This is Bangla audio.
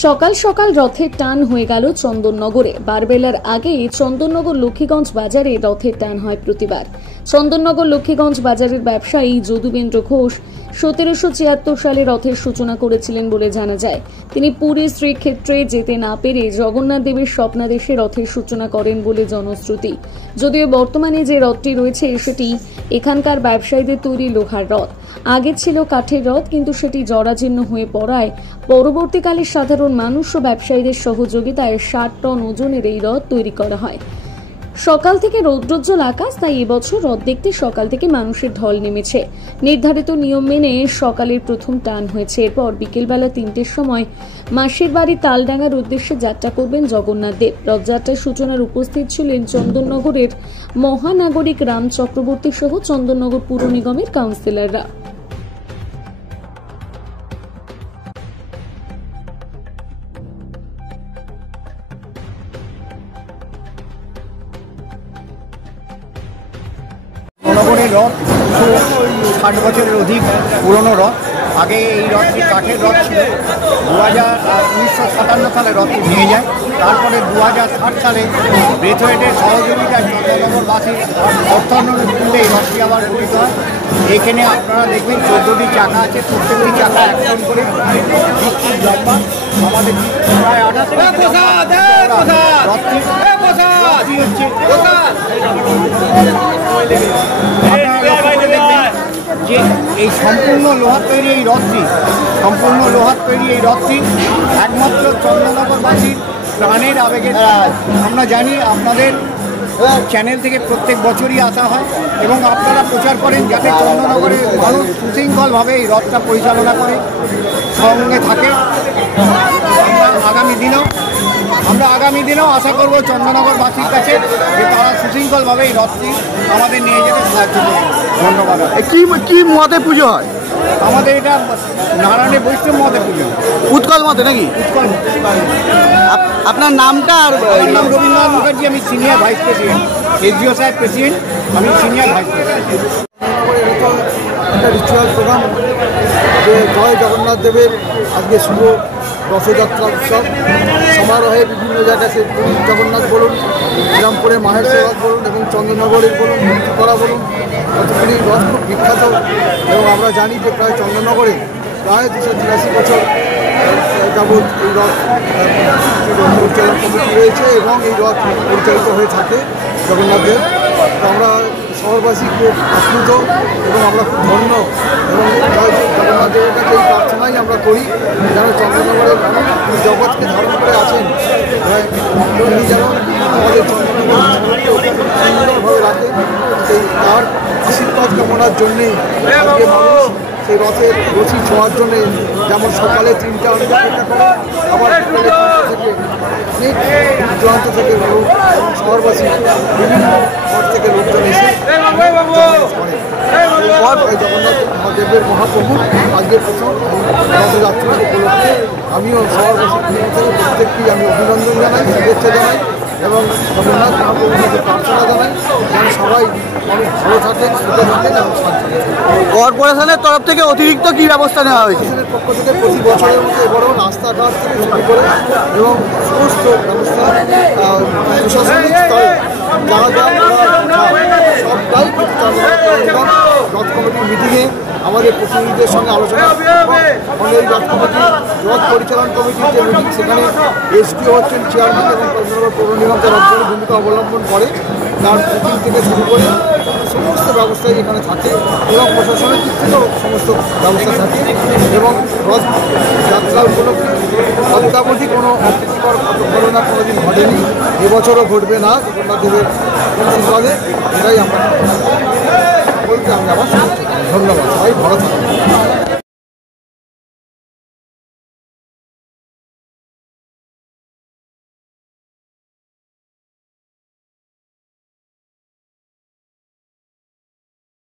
সকাল সকাল রথের টান হয়ে গেল চন্দননগরে। বারবেলার আগে চন্দননগর লক্ষ্মীগঞ্জ বাজারে রথের টান হয় প্রতিবার। চন্দননগর লক্ষ্মীগঞ্জ বাজারের ব্যবসায়ী যদুবেন্দ্র ঘোষ 1776 সালে রথের সূচনা করেছিলেন বলে জানা যায়। তিনি পুরী শ্রীক্ষেত্রে যেতে না পেরে জগন্নাথ দেবের স্বপ্নাদেশে রথের সূচনা করেন বলে জনশ্রুতি। যদিও বর্তমানে যে রথটি রয়েছে সেটি এখানকার ব্যবসায়ীদের তৈরি লোহার রথ। আগে ছিল কাঠের রথ, কিন্তু সেটি জরাজীর্ণ হয়ে পড়ায় পরবর্তীকালে সাধারণ মানুষ ও ব্যবসায়ীদের সহযোগিতায় 60 টন ওজনের এই রথ তৈরি করা হয়। সকাল থেকে রৌদ্রোজ্জ্বল আকাশ, তাই এবছর রথ দেখতে সকাল থেকে মানুষের ঢল নেমেছে। নির্ধারিত নিয়ম মেনে সকালের প্রথম টান হয়েছে। এরপর বিকেলবেলা 3টের সময় মাসির বাড়ি তালডাঙ্গার উদ্দেশ্যে যাত্রা করবেন জগন্নাথ দেব। রথযাত্রার সূচনার উপস্থিত ছিলেন চন্দননগরের মহানাগরিক রাম চক্রবর্তী সহ চন্দননগর পুর নিগমের কাউন্সিলররা। নগরের রথ 60 বছরের অধিক পুরনো রথ। আগে এই রথটি কাঠের রথ ছিল। 1957 সালে রথটি ভেঙে যায়। তারপরে 2060 সালে ব্রেথওয়েটের সহযোগিতায় চন্দননগরবাসীর অর্থানুকূলে এই রথটি আবার গঠিত হয়। এখানে আপনারা দেখবেন 14টি চাকা আছে, প্রত্যেকটি চাকা 1 টন করে, লম্বা। আমাদের প্রায় 28 রথটি হচ্ছে যে এই সম্পূর্ণ লোহার তৈরি এই রথটি একমাত্র চন্দননগরবাসীর প্রাণের আবেগের। আমরা জানি আপনাদের চ্যানেল থেকে প্রত্যেক বছরই আসা হয় এবং আপনারা প্রচার করেন যাতে চন্দননগরের মানুষ সুশৃঙ্খলভাবে এই রথটা পরিচালনা করে সঙ্গে থাকে। আমরা আগামী দিনেও আশা করব চন্দননগরবাসীর কাছে যে তারা সুশৃঙ্খলভাবে এই রথটি আমাদের নিয়ে যেতে সাহায্য করবে। ধন্যবাদ। কি মতে পুজো হয়? আমাদের এটা নারায়ণের বৈষ্ণব মতে পুজো, উৎকল মতে নাকি? উৎকল। আপনার নামটা? আর নাম রবীন্দ্রনাথ মুখার্জি, আমি সিনিয়র ভাইস প্রেসিডেন্ট। এসডিও সাহেব প্রেসিডেন্ট, আমি সিনিয়র ভাইস প্রেসিডেন্ট। একটা রিচুয়াল প্রোগ্রাম যে জয় জগন্নাথ দেবের আজকে শুভ রথযাত্রা উৎসব সমারোহে বিভিন্ন জায়গায়, সে জগন্নাথ বলুন, শ্রীরামপুরে মাহের সেবাগ বলুন এবং চন্দননগরের বলুন, মুক্তিপাড়া বলুন, কতগুলি রথ খুব বিখ্যাত। এবং আমরা জানি যে প্রায় চন্দননগরে প্রায় 283 বছর যাবৎ এই রথ পরিচালন কমিটি রয়েছে এবং এই রথ পরিচালিত হয়ে থাকে জগন্নাথ দেব। আমরা শহরবাসী খুব আপ্লুত এবং আমরা খুব ধন্য এবং জগন্নাথ দেবের কাছে এই প্রার্থনাই আমরা করি যেন চন্দননগরের জগৎকে ধারণ করে আছেন, তিনি যেন আমাদের চন্দননগর সুন্দরভাবে রাখেন। সেই তার আশীর্বাদ কামনার জন্যেই আজকে মানুষ সেই রথের রশি ছোঁয়ার জন্যে যেমন সকালে 3টা অপেক্ষা করে, আবার থেকে অনেক দূরান্ত থেকে লোক এবং শহরবাসী বিভিন্ন ঘর থেকে লোকজন এসে জগন্নাথ দেবের মহাপ্রভু আজকের প্রথম রথযাত্রা উপলক্ষে আমিও শহরবাসীর থেকে প্রত্যেককেই আমি অভিনন্দন জানাই, শুভেচ্ছা জানাই এবং জগন্নাথ মহাপ্রভুর কাছে প্রার্থনা জানাই যেন সবাই অনেক ভালো থাকেন, সুখে থাকেন এবং শান্তি থাকেন। কর্পোরেশনের তরফ থেকে অতিরিক্ত কী ব্যবস্থা নেওয়া হয়েছে? কর্পোরেশনের পক্ষ থেকে প্রতি বছরের মতো এবারও রাস্তাঘাট থেকে শুরু করে এবং সমস্ত ব্যবস্থা প্রশাসনিক স্তরে যা সবটাই এবং রথ কমিটির মিটিংয়ে আমাদের প্রতিনিধিদের সঙ্গে আলোচনা আমাদের এই রথ কমিটি, রথ পরিচালন কমিটির যে মিটিং, সেখানে এসডিও হচ্ছেন চেয়ারম্যান এবং চন্দননগর পৌর নিগম তার অগ্রণী ভূমিকা অবলম্বন করে। তার বুকিং থেকে শুরু করে সমস্ত ব্যবস্থাই এখানে থাকে এবং প্রশাসনের দিক থেকেও সমস্ত ব্যবস্থা থাকে এবং রথ যাত্রা উপলক্ষে অদ্যাবধি কোনো অপ্রীতিকর ঘটনা কোনোদিন ঘটেনি, এবছরও ঘটবে না জগন্নাথ দেবের আশীর্বাদে। এটাই আমরা বলতে আমি আবার ধন্যবাদ, সবাই ভালো থাকবেন।